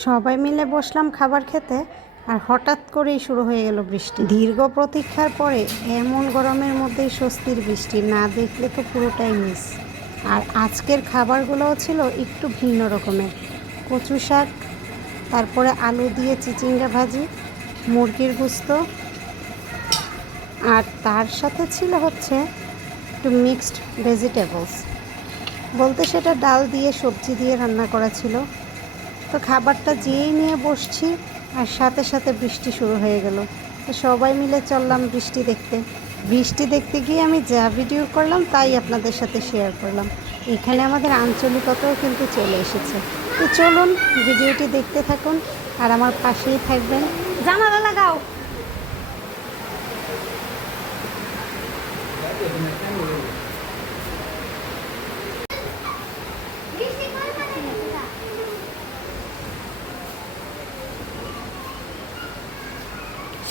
সবাই মিলে বসলাম খাবার খেতে, আর হঠাৎ করেই শুরু হয়ে গেল বৃষ্টি। দীর্ঘ প্রতীক্ষার পরে এমন গরমের মধ্যেই স্বস্তির বৃষ্টি না দেখলে তো পুরোটাই মিস। আর আজকের খাবারগুলোও ছিল একটু ভিন্ন রকমের। কচু শাক, তারপরে আলু দিয়ে চিচিঙ্গা ভাজি, মুরগির গোস্ত, আর তার সাথে ছিল হচ্ছে একটু মিক্সড ভেজিটেবলস, বলতে সেটা ডাল দিয়ে সবজি দিয়ে রান্না করা ছিল। তো খাবারটা যেই নিয়ে বসছি আর সাথে সাথে বৃষ্টি শুরু হয়ে গেল। তো সবাই মিলে চললাম বৃষ্টি দেখতে। বৃষ্টি দেখতে গিয়ে আমি যা ভিডিও করলাম তাই আপনাদের সাথে শেয়ার করলাম। এখানে আমাদের আঞ্চলিকতাও কিন্তু চলে এসেছে। তো চলুন ভিডিওটি দেখতে থাকুন আর আমার পাশেই থাকবেন। জানালা লাগাও।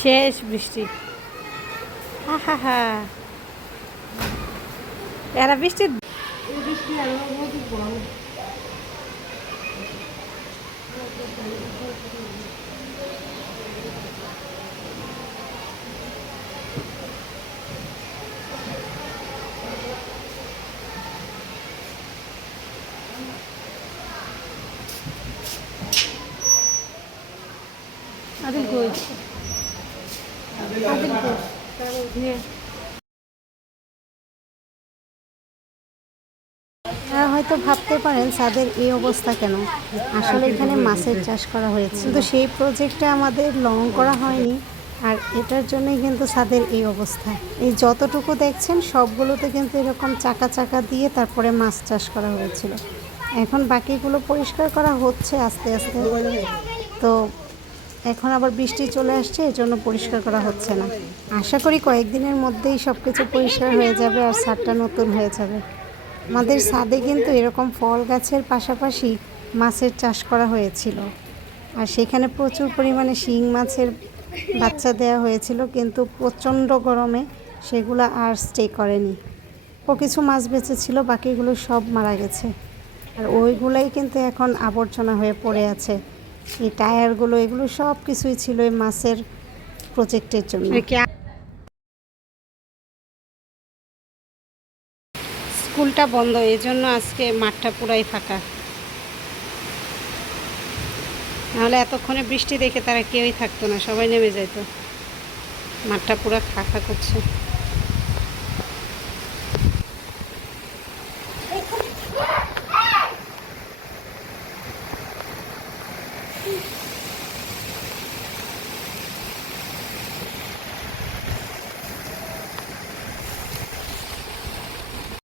শেষ বৃষ্টি। হা হা হা, এরা বৃষ্টি আদিল কই? আদিল কই? আপনারা হয়তো ভাবতে পারেন ছাদের এই অবস্থা কেন। আসলে এখানে মাছের চাষ করা হয়েছে, কিন্তু সেই প্রজেক্টে আমাদের লং করা হয়নি, আর এটার জন্যই কিন্তু ছাদের এই অবস্থা। এই যতটুকু দেখছেন সবগুলোতে কিন্তু এরকম চাকা চাকা দিয়ে তারপরে মাছ চাষ করা হয়েছিল। এখন বাকিগুলো পরিষ্কার করা হচ্ছে আস্তে আস্তে। তো এখন আবার বৃষ্টি চলে আসছে, এর জন্য পরিষ্কার করা হচ্ছে না। আশা করি কয়েকদিনের মধ্যেই সব কিছু পরিষ্কার হয়ে যাবে আর ছাদটা নতুন হয়ে যাবে। আমাদের ছাদে কিন্তু এরকম ফল গাছের পাশাপাশি মাছের চাষ করা হয়েছিল, আর সেখানে প্রচুর পরিমাণে শিং মাছের বাচ্চা দেওয়া হয়েছিল, কিন্তু প্রচণ্ড গরমে সেগুলো আর স্টে করেনি। কিছু মাছ বেঁচেছিল, বাকিগুলো সব মারা গেছে। আর ওইগুলোই কিন্তু এখন আবর্জনা হয়ে পড়ে আছে। এই টায়ারগুলো, এগুলো সব কিছুই ছিল এই মাছের প্রজেক্টের জন্য। স্কুলটা বন্ধ, এই জন্য আজকে মাঠটা পুরাই ফাঁকা। নাহলে এতক্ষণে বৃষ্টি দেখে তারা কেউই থাকতো না, সবাই নেমে যেত। মাঠটা পুরো ফাঁকা করছে।